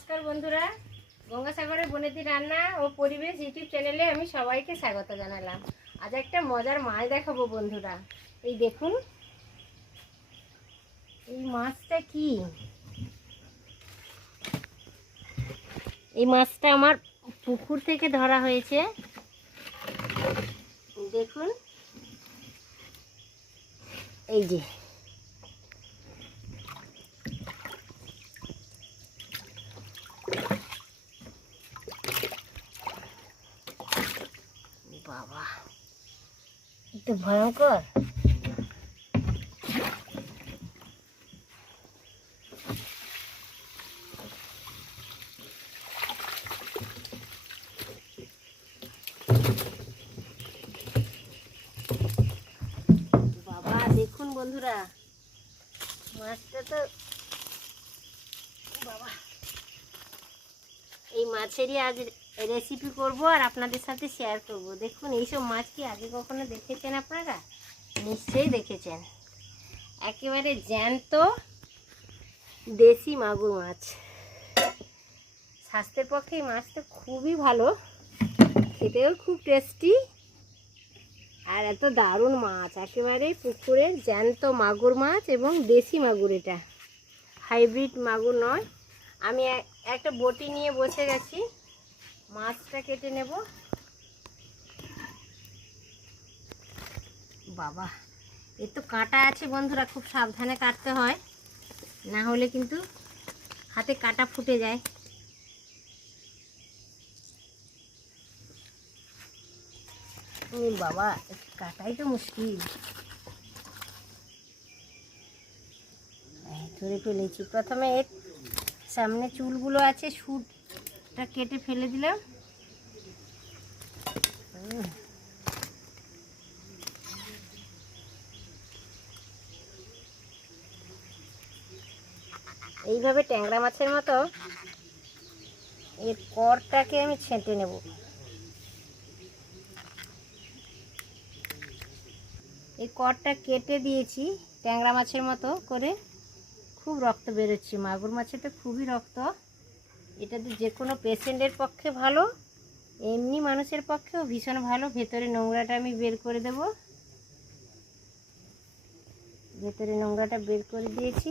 নমস্কার বন্ধুরা, গঙ্গাসাগরের বনেদি রান্না ও পরিবেশ ইউটিউব চ্যানেলে আমি সবাইকে স্বাগত জানালাম। আজ একটা মজার মাছ দেখাবো বন্ধুরা। এই দেখুন, এই মাছটা কি? এই মাছটা আমার পুকুর থেকে ধরা হয়েছে। দেখুন, এই যে বাবা, এটা ভয়ঙ্কর। বাবা দেখুন বন্ধুরা, মাছটা তো বাবা, এই মাছেরই আজ রেসিপি করব আর আপনাদের সাথে শেয়ার করব। দেখুন, এইসব মাছ কি আগে কখনো দেখেছেন আপনারা? নিশ্চয়ই দেখেছেন। একেবারে জ্যান্ত দেশি মাগুর মাছ। স্বাস্থ্যের পক্ষে এই মাছটা খুবই ভালো, খেতেও খুব টেস্টি আর এত দারুণ মাছ। একেবারে পুকুরের জ্যান্ত মাগুর মাছ এবং দেশি মাগুর, এটা হাইব্রিড মাগুর নয়। আমি একটা বটি নিয়ে বসে গেছি, মাছটা কেটে নেব। বাবা, এর তো কাঁটা আছে বন্ধুরা, খুব সাবধানে কাটতে হয়, না হলে কিন্তু হাতে কাঁটা ফুটে যায়। বাবা, কাটাই তো মুশকিল। ধরে ফেলেছি। প্রথমে এর সামনে চুলগুলো আছে, সুটটা কেটে ফেলে দিলাম। এইভাবে ট্যাংরা মাছের মতো এর কড়টাকে আমি ছেঁটে নেব। এই কড়টা কেটে দিয়েছি ট্যাংরা মাছের মতো করে। খুব রক্ত বেরোচ্ছে, মাগুর মাছে তো খুবই রক্ত। এটা তো যে কোনো পেশেন্টের পক্ষে ভালো, এমনি মানুষের পক্ষেও ভীষণ ভালো। ভেতরে নোংরাটা আমি বের করে দেব। ভেতরে নোংরাটা বের করে দিয়েছি।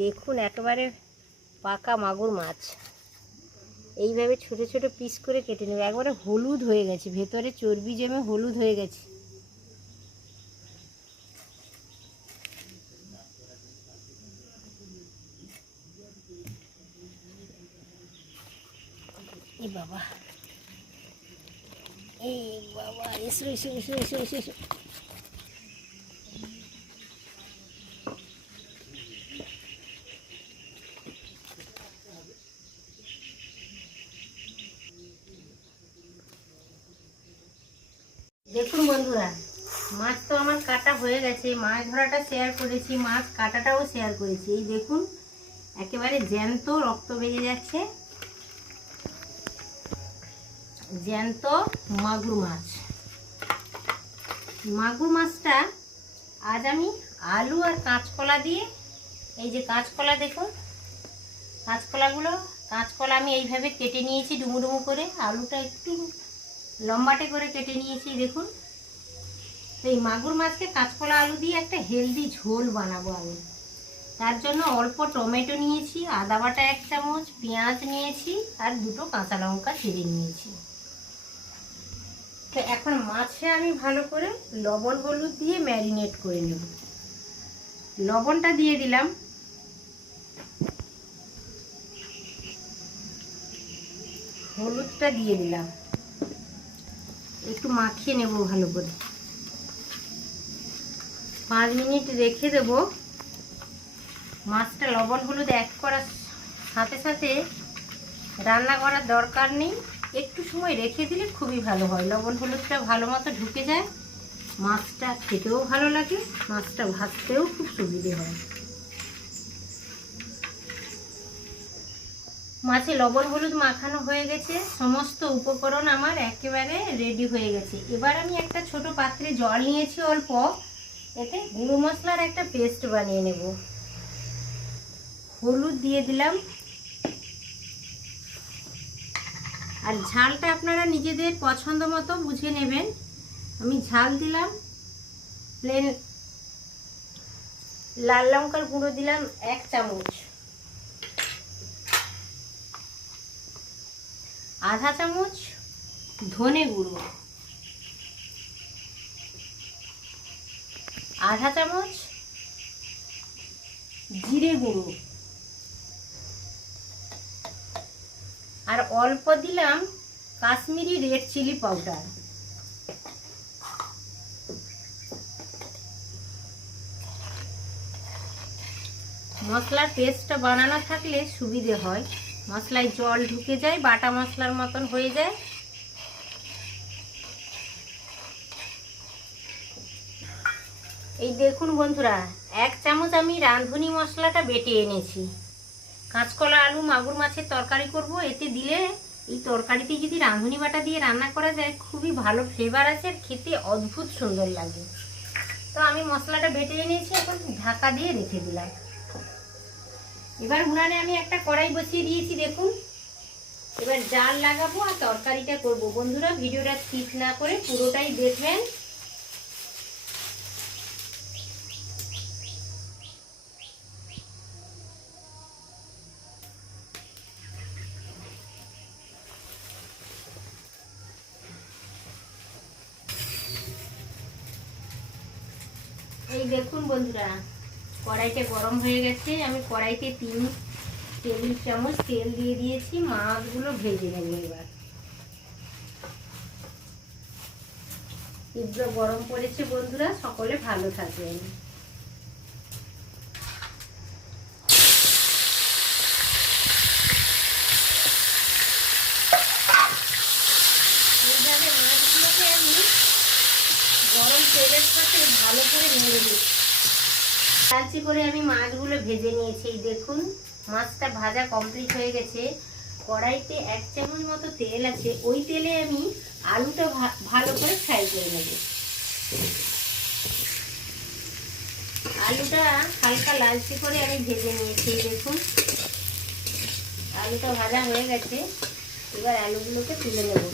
দেখুন, একেবারে পাকা মাগুর মাছ। এইভাবে ছোট ছোট পিস করে কেটে নেব। একবারে হলুদ হয়ে গেছে, ভেতরে চর্বি জমে হলুদ হয়ে গেছে। এই বাবা, এই বাবা, এসো এসো এসো এসো এসো এসো। দেখুন বন্ধুরা, মাছ তো আমার কাটা হয়ে গেছে। মাছ ধরাটা শেয়ার করেছি, মাছ কাটাটাও শেয়ার করেছি। এই দেখুন, একেবারে জ্যান্ত রক্ত বেরিয়ে যাচ্ছে। জ্যান্ত মাগুর মাছ। মাগুর মাছটা আজ আমি আলু আর কাঁচকলা দিয়ে, এই যে কাঁচকলা দেখুন, কাঁচকলা আমি এইভাবে কেটে নিয়েছি ডুমু ডুমু করে। আলুটা একটু লম্বাটে করে কেটে নিয়েছি দেখুন। এই মাগুর মাছকে কাঁচকলা আলু দিয়ে একটা হেলদি ঝোল বানাবো আমি। তার জন্য অল্প টমেটো নিয়েছি, আদা বাটা 1 চামচ, পেঁয়াজ নিয়েছি আর 2টো কাঁচা লঙ্কা চিড়ে নিয়েছি। তো এখন মাছে আমি ভালো করে লবণ হলুদ দিয়ে ম্যারিনেট করে নেব। লবণটা দিয়ে দিলাম, হলুদটা দিয়ে দিলাম, একটু মাখিয়ে নেব ভালো করে। 5 মিনিট রেখে দেব। মাছটা লবণ হলুদ অ্যাড করার সাথে সাথে রান্না করার দরকার নেই, একটু সময় রেখে দিলে খুবই ভালো হয়। লবণ হলুদটা ভালো মতো ঢুকে যায়, মাছটা খেতেও ভালো লাগে, মাছটা ভাজতেও খুব সুবিধে হয়। মাছে লবণ হলুদ মাখানো হয়ে গেছে, সমস্ত উপকরণ আমার একেবারে রেডি হয়ে গেছে। এবার আমি একটা ছোট পাত্রে জল নিয়েছি অল্প, এতে গুঁড়ো মশলার একটা পেস্ট বানিয়ে নেব। হলুদ দিয়ে দিলাম। আর ঝালটা আপনারা নিজেদের পছন্দ মতো বুঝে নেবেন। আমি ঝাল দিলাম, প্লেন লাল লঙ্কার গুঁড়ো দিলাম 1 চামচ, আধা চামচ ধনে গুঁড়ো, আধা চামচ জিরে গুঁড়ো, আর অল্প দিলাম কাশ্মীরি রেড চিলি পাউডার। মশলার পেস্টটা বানানো থাকলে সুবিধে হয়, মশলায় জল ঢুকে যায়, বাটা মশলার মতন হয়ে যায়। এই দেখুন বন্ধুরা, 1 চামচ আমি রাঁধুনি মশলাটা বেটে এনেছি। কাঁচকলা আলু মাগুর মাছের তরকারি করব, এতে দিলে এই তরকারিতে যদি রাঁধুনি বাটা দিয়ে রান্না করা যায় খুবই ভালো ফ্লেভার আছে, আর খেতে অদ্ভুত সুন্দর লাগে। তো আমি মশলাটা বেটে এনেছি, এখন ঢাকা দিয়ে রেখে দিলাম। এবার উনানে আমি একটা কড়াই বসিয়ে দিয়েছি দেখুন। এবার জাল লাগাবো আর তরকারিটা করব। বন্ধুরা ভিডিওটা স্কিপ না করে পুরোটাই দেখবেন। এই দেখুন বন্ধুরা, কড়াইটা গরম হয়ে গেছে। আমি কড়াইতে 3 টেবিল চামচ তেল দিয়ে দিয়েছি। মাছগুলো ভেজে নেব। এবার তীব্র গরম পড়েছে বন্ধুরা, সকলে ভালো থাকবেন। এইভাবে মাছগুলোকে আমি গরম তেলের সাথে ভালো করে নেড়ে নিচ্ছি। লালচে করে আমি মাছগুলো ভেজে নিয়েছি। এই দেখুন মাছটা ভাজা কমপ্লিট হয়ে গেছে। কড়াইতে 1 চামচ মতো তেল আছে, ওই তেলে আমি আলুটা ভালো করে ফ্রাই করে নেব। আলুটা হালকা লালচে করে আমি ভেজে নিয়েছি। দেখুন আলুটা ভাজা হয়ে গেছে। এবার আলুগুলোকে তুলে নেব।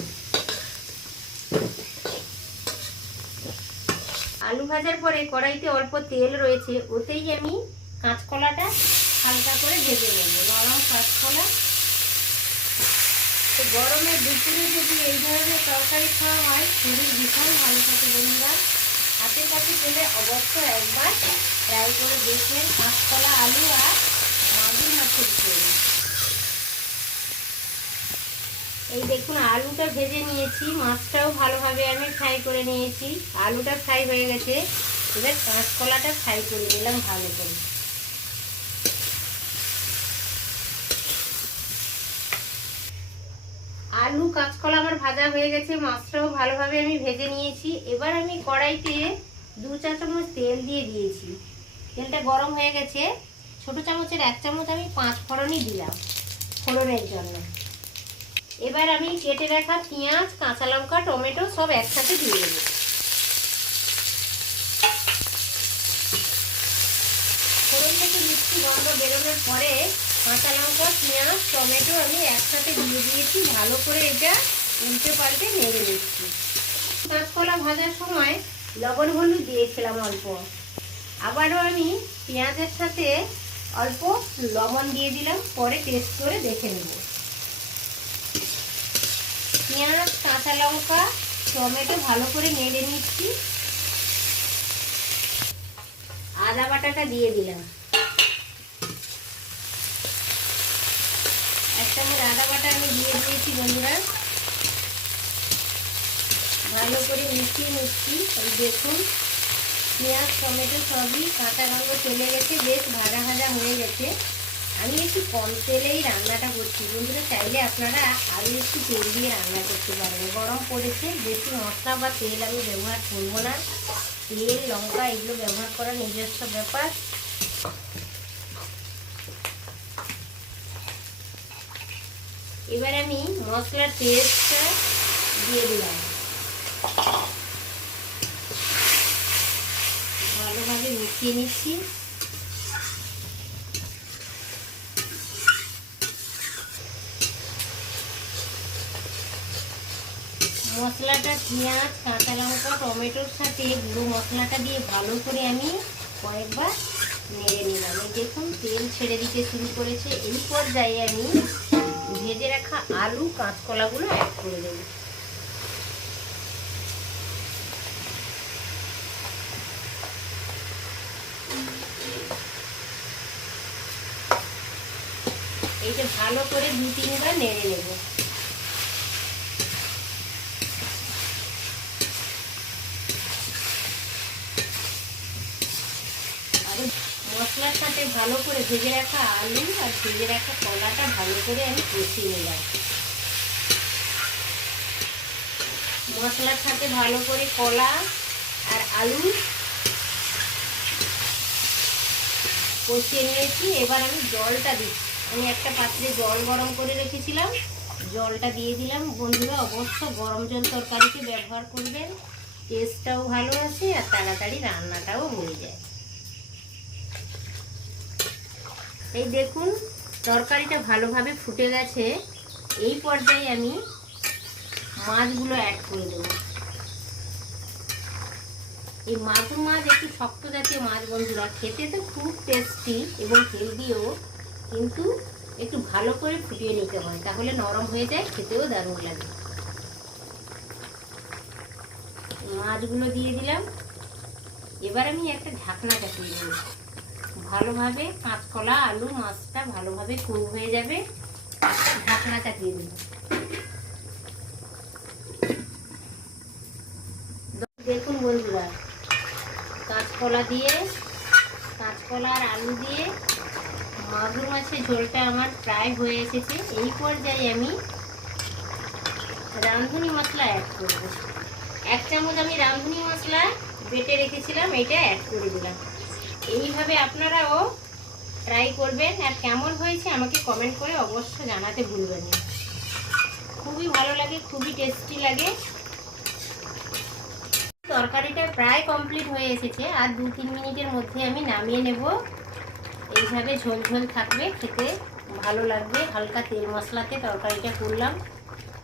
আলু ভাজার পরে কড়াইতে অল্প তেল রয়েছে, ওতেই আমি কাঁচকলাটা হালকা করে ভেজে নেব। নরম কাঁচকলা। তো গরমের দুপুরে যদি এই ধরনের তরকারি খাওয়া হয় শরীর ভীষণ ভালো থাকে বন্ধুরা। হাতের কাছে পেলে অবশ্যই একবার ট্রাই করে দেখবেন কাঁচকলা আলু আর মাগুর মাছের ঝোল। এই দেখুন আলুটা ভেজে নিয়েছি, মাছটাও ভালোভাবে আমি ফ্রাই করে নিয়েছি। আলুটা ফ্রাই হয়ে গেছে। এবার কাঁচকলাটা ফ্রাই করে নিলাম ভালো করে। আলু কাঁচকলা আমার ভাজা হয়ে গেছে, মাছটাও ভালোভাবে আমি ভেজে নিয়েছি। এবার আমি কড়াইতে 2 চা চামচ তেল দিয়ে দিয়েছি। তেলটা গরম হয়ে গেছে। ছোট চামচের 1 চামচ আমি 5 ফোড়নই দিলাম ফোড়নের জন্য। এবার আমি কেটে রাখা পেঁয়াজ, কাঁচা লঙ্কা, টমেটো সব একসাথে দিয়ে দেব। ফোড়ন থেকে মিষ্টি গন্ধ বেরোনোর পরে কাঁচা লঙ্কা, পেঁয়াজ, টমেটো আমি একসাথে দিয়ে দিয়েছি। ভালো করে এটা উল্টে পাল্টে নেড়ে নিচ্ছি। কাঁচকলা ভাজার সময় লবণ হলুদ দিয়েছিলাম অল্প। আবারও আমি পেঁয়াজের সাথে অল্প লবণ দিয়ে দিলাম, পরে টেস্ট করে দেখে নেব। পেঁয়াজ, কাঁচা লঙ্কা, টমেটো ভালো করে নেড়ে নিচ্ছি। আদা বাটাটা দিয়ে দিলাম। 1 চামচ আদা বাটা আমি দিয়ে দিয়েছি বন্ধুরা। ভালো করে মিশিয়ে নিচ্ছি। এই দেখুন পেঁয়াজ, টমেটো সবই কাঁচা গন্ধ চলে গেছে, বেশ ভাজা ভাজা হয়ে গেছে। আমি একটু কম তেলেই রান্নাটা করছি বন্ধুরা। চাইলে আপনারা আরও একটু তেল দিয়ে রান্না করতে পারেন। গরম পড়েছে, বেশি মশলা বা তেল আমি ব্যবহার করব না। তেল, লঙ্কা এগুলো ব্যবহার করার নিজস্ব ব্যাপার। এবার আমি মশলার পেস্টটা দিয়ে দিলাম। ভালোভাবে মিশিয়ে নিচ্ছি। মশলাটা পেঁয়াজ, কাঁচা লঙ্কা, টমেটোর সাথে গুঁড়ো মশলাটা দিয়ে ভালো করে আমি কয়েকবার নেড়ে নিলাম। এই দেখুন তেল ছেড়ে দিতে শুরু করেছে। এই পর্যায়ে আমি ভেজে রাখা আলু, কাঁচকলাগুলো অ্যাড করে দেবো। এইটা ভালো করে 2-3 বার নেড়ে নেব। আর মশলার সাথে ভালো করে ভেজে রাখা আলু আর ভেজে রাখা কলাটা ভালো করে আমি কষিয়ে নিলাম। মশলার সাথে ভালো করে কলা আর আলু কষিয়ে নিয়েছি। এবার আমি জলটা দিচ্ছি। আমি একটা পাত্রে জল গরম করে রেখেছিলাম, জলটা দিয়ে দিলাম। বন্ধুরা অবশ্য গরম জল তরকারিতে ব্যবহার করবেন, টেস্টটাও ভালো আসে আর তাড়াতাড়ি রান্নাটাও হয়ে যায়। এই দেখুন তরকারিটা ভালোভাবে ফুটে গেছে। এই পর্যায়ে আমি মাছগুলো অ্যাড করে দেবো। এই মাগুর মাছ একটু শক্ত জাতীয় মাছ বন্ধুরা, খেতে তো খুব টেস্টি এবং হেলদিও, কিন্তু একটু ভালো করে ফুটিয়ে নিতে হয়, তাহলে নরম হয়ে যায়, খেতেও দারুণ লাগে। মাছগুলো দিয়ে দিলাম। এবার আমি একটা ঢাকনা চাপিয়ে দেবো। ভালোভাবে কাঁচকলা, আলু, মাছটা ভালোভাবে কুক হয়ে যাবে। ঢাকনা চাপিয়ে দেবো। দেখুন বন্ধুরা, কাঁচকলা আর আলু দিয়ে মাগুর মাছের ঝোলটা আমার প্রায় হয়ে এসেছে। এই পর্যায়ে আমি রাঁধুনি মশলা অ্যাড করব। 1 চামচ আমি রাঁধুনি মশলা বেটে রেখেছিলাম, এটা অ্যাড করে দিলাম। এইভাবে আপনারাও ট্রাই করবেন, আর কেমন হয়েছে আমাকে কমেন্ট করে অবশ্য জানাতে ভুলবেন না। খুবই ভালো লাগে, খুবই টেস্টি লাগে। তরকারিটা প্রায় কমপ্লিট হয়ে এসেছে, আর 2-3 মিনিটের মধ্যে আমি নামিয়ে নেব। এইভাবে ঝোল ঝোল থাকবে, খেতে ভালো লাগবে। হালকা তেল মশলাতে তরকারিটা করলাম,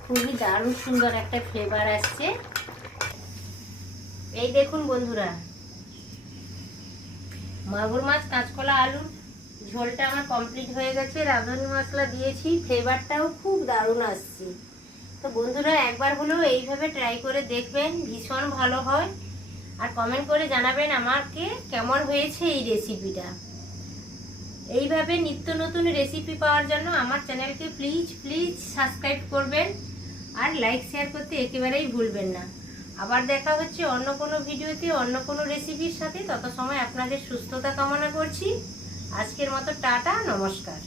খুবই দারুণ সুন্দর একটা ফ্লেভার আসছে। এই দেখুন বন্ধুরা, মাগুর মাছ, কাঁচকলা, আলুর ঝোলটা আমার কমপ্লিট হয়ে গেছে। রাঁধুনি মশলা দিয়েছি, ফ্লেভারটাও খুব দারুণ আসছে। তো বন্ধুরা একবার হলেও এইভাবে ট্রাই করে দেখবেন, ভীষণ ভালো হয়। আর কমেন্ট করে জানাবেন আমাকে কেমন হয়েছে এই রেসিপিটা। এইভাবে নিত্য নতুন রেসিপি পাওয়ার জন্য আমার চ্যানেলকে প্লিজ সাবস্ক্রাইব করবেন, আর লাইক শেয়ার করতে একেবারেই ভুলবেন না। আবার দেখা হচ্ছে অন্য কোনো ভিডিওতে, অন্য কোনো রেসিপির সাথে। তত সময় আপনাদের সুস্থতা কামনা করছি। আজকের মতো টাটা, নমস্কার।